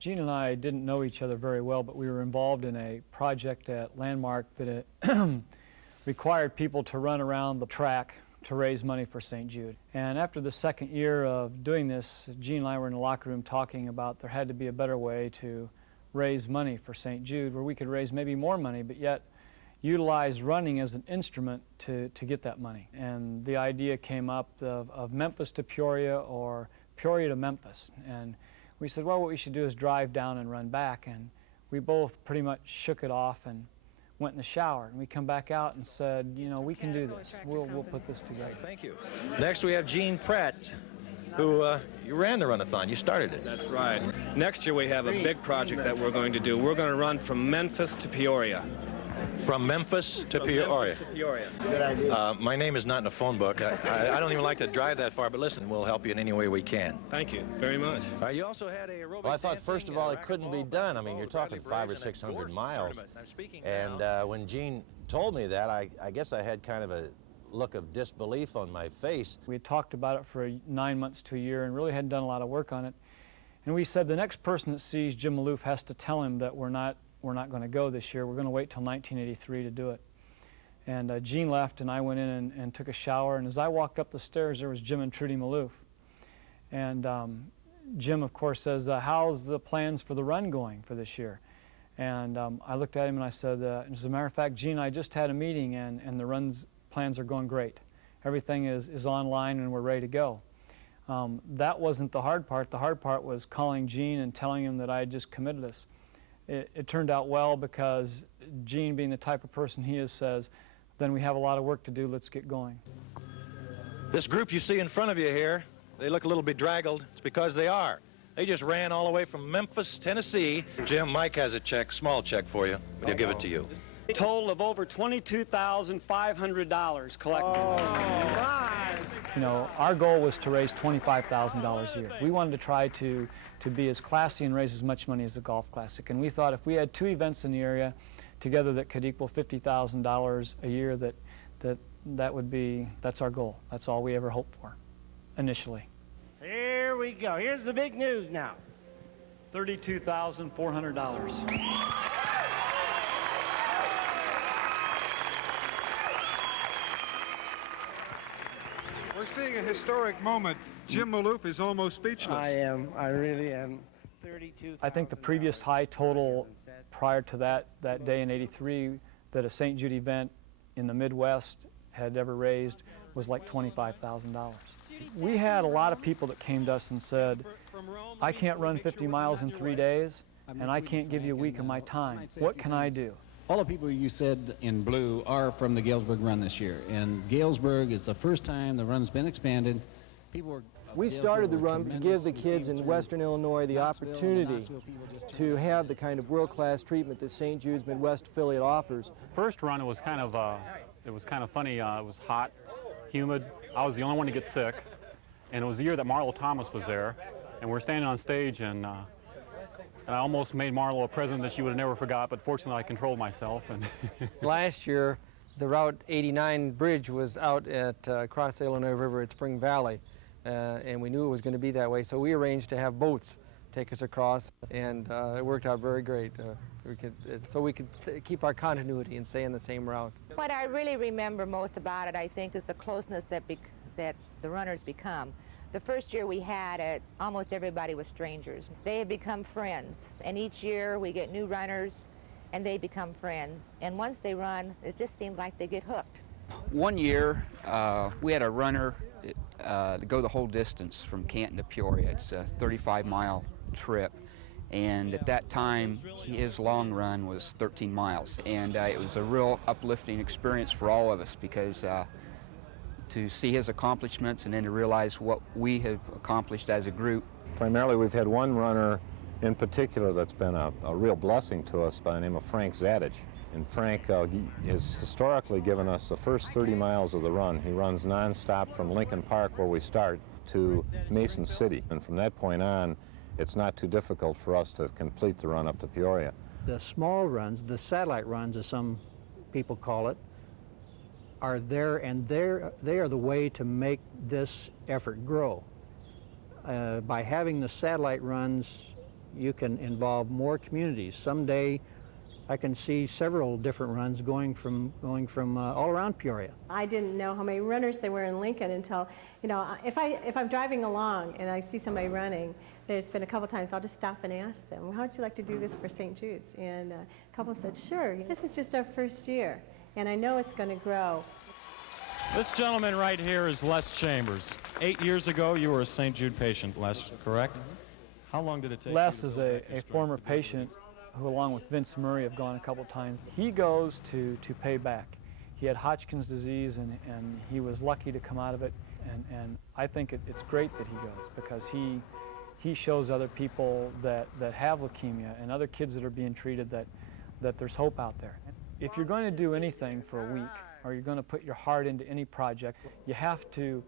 Gene and I didn't know each other very well, but we were involved in a project at Landmark that required people to run around the track to raise money for St. Jude. And after the second year of doing this, Gene and I were in the locker room talking about there had to be a better way to raise money for St. Jude, where we could raise maybe more money, but yet utilize running as an instrument to get that money. And the idea came up of Memphis to Peoria or Peoria to Memphis. And we said, well, what we should do is drive down and run back. And we both pretty much shook it off and went in the shower. And we come back out and said, you know, we can do this. We'll put this together. Thank you. Next we have Gene Pratt, who you ran the run-a-thon. You started it. That's right. Next year we have a big project that we're going to do. We're going to run from Memphis to Peoria. From Memphis to Peoria. Good idea. My name is not in a phone book. I don't even like to drive that far, but listen, we'll help you in any way we can. Thank you very much. You also had a aerobic Well, I thought, first of all, it couldn't be done. I mean, you're talking 500 or 600 miles. And when Gene told me that, I guess I had kind of a look of disbelief on my face. We had talked about it for 9 months to a year and really hadn't done a lot of work on it. And we said the next person that sees Jim Maloof has to tell him that we're not going to go this year. We're going to wait till 1983 to do it. And Gene left, and I went in and took a shower. And as I walked up the stairs, there was Jim and Trudy Maloof. And Jim, of course, says, how's the plans for the run going for this year? And I looked at him and I said, as a matter of fact, Gene, I just had a meeting, and the plans are going great. Everything is online, and we're ready to go. That wasn't the hard part. The hard part was calling Gene and telling him that I had just committed us. It turned out well because Gene, being the type of person he is, says, then we have a lot of work to do, let's get going. This group you see in front of you here, they look a little bedraggled. It's because they are. They just ran all the way from Memphis, Tennessee. Jim, Mike has a check, small check for you, but he'll give it to you. A total of over $22,500 collected. You know, our goal was to raise $25,000 a year. We wanted to try to be as classy and raise as much money as the Golf Classic. And we thought if we had 2 events in the area together that could equal $50,000 a year, that's our goal. That's all we ever hoped for, initially. Here we go. Here's the big news now. $32,400. We're seeing a historic moment. Jim Maloof is almost speechless. I am. I really am. I think the previous high total prior to that day in '83 that a St. Jude event in the Midwest had ever raised was like $25,000. We had a lot of people that came to us and said, I can't run 50 miles in 3 days, and I can't give you a week of my time. What can I do? All the people you said in blue are from the Galesburg run this year. And Galesburg is the first time the run's been expanded. We started the run to give the kids in Western Illinois the opportunity to have the kind of world-class treatment that St. Jude's Midwest affiliate offers. First run, it was kind of funny. It was hot, humid. I was the only one to get sick. And it was the year that Marlo Thomas was there. And we're standing on stage, and I almost made Marlo a present that she would have never forgot, but fortunately I controlled myself. And Last year, the Route 89 bridge was out at across the Illinois River at Spring Valley, and we knew it was going to be that way, so we arranged to have boats take us across, and it worked out very great. So we could keep our continuity and stay on the same route. What I really remember most about it, I think, is the closeness that the runners become. The first year we had it, almost everybody was strangers. They have become friends, and each year we get new runners, and they become friends. And once they run, it just seems like they get hooked. One year, we had a runner go the whole distance from Canton to Peoria. It's a 35-mile trip, and at that time, his long run was 13 miles. And it was a real uplifting experience for all of us, because to see his accomplishments and then to realize what we have accomplished as a group. Primarily, we've had one runner in particular that's been a real blessing to us by the name of Frank Zadich. And Frank has historically given us the first 30 miles of the run. He runs nonstop from Lincoln Park, where we start, to Mason City. And from that point on, it's not too difficult for us to complete the run up to Peoria. The small runs, the satellite runs as some people call it, are there, and they are the way to make this effort grow. By having the satellite runs, you can involve more communities. Someday I can see several different runs going from all around Peoria. I didn't know how many runners there were in Lincoln until, you know, if I'm driving along and I see somebody running, there's been a couple times I'll just stop and ask them, how would you like to do this for St. Jude's? And a couple said, sure, this is just our first year, and I know it's going to grow. This gentleman right here is Les Chambers. 8 years ago, you were a St. Jude patient, Les, correct? How long did it take? Les is a former patient who, along with Vince Murray, have gone a couple times. He goes to pay back. He had Hodgkin's disease, and he was lucky to come out of it. And I think it's great that he goes, because he shows other people that have leukemia and other kids that are being treated that there's hope out there. If you're going to do anything for a week, or you're going to put your heart into any project, you have to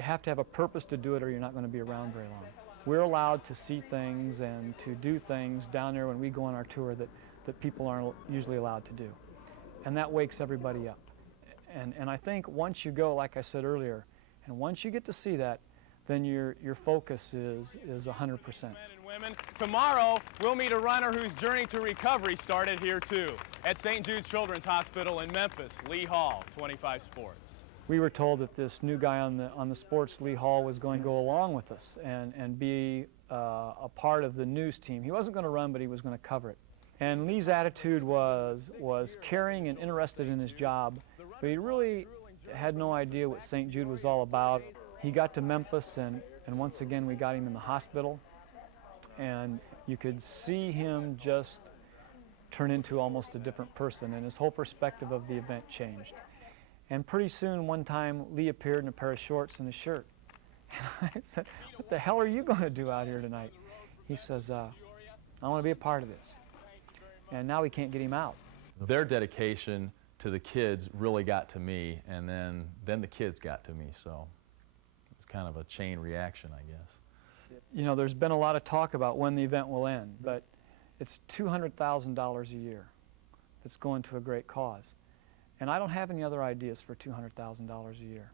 have a purpose to do it, or you're not going to be around very long. We're allowed to see things and to do things down there when we go on our tour that people aren't usually allowed to do. And that wakes everybody up. And I think once you go, like I said earlier, and once you get to see that, then your focus is 100%. Women. Tomorrow, we'll meet a runner whose journey to recovery started here too, at St. Jude's Children's Hospital in Memphis, Lee Hall, 25 Sports. We were told that this new guy on the sports, Lee Hall, was going to go along with us and be a part of the news team. He wasn't going to run, but he was going to cover it. And Lee's attitude was caring and interested in his job, but he really had no idea what St. Jude was all about. He got to Memphis, and once again we got him in the hospital, and you could see him just turn into almost a different person, and his whole perspective of the event changed. And pretty soon, one time, Lee appeared in a pair of shorts and a shirt. And I said, what the hell are you going to do out here tonight? He says, I want to be a part of this. And now we can't get him out. Their dedication to the kids really got to me, and then the kids got to me, so it's kind of a chain reaction, I guess. You know, there's been a lot of talk about when the event will end, but it's $200,000 a year that's going to a great cause. And I don't have any other ideas for $200,000 a year.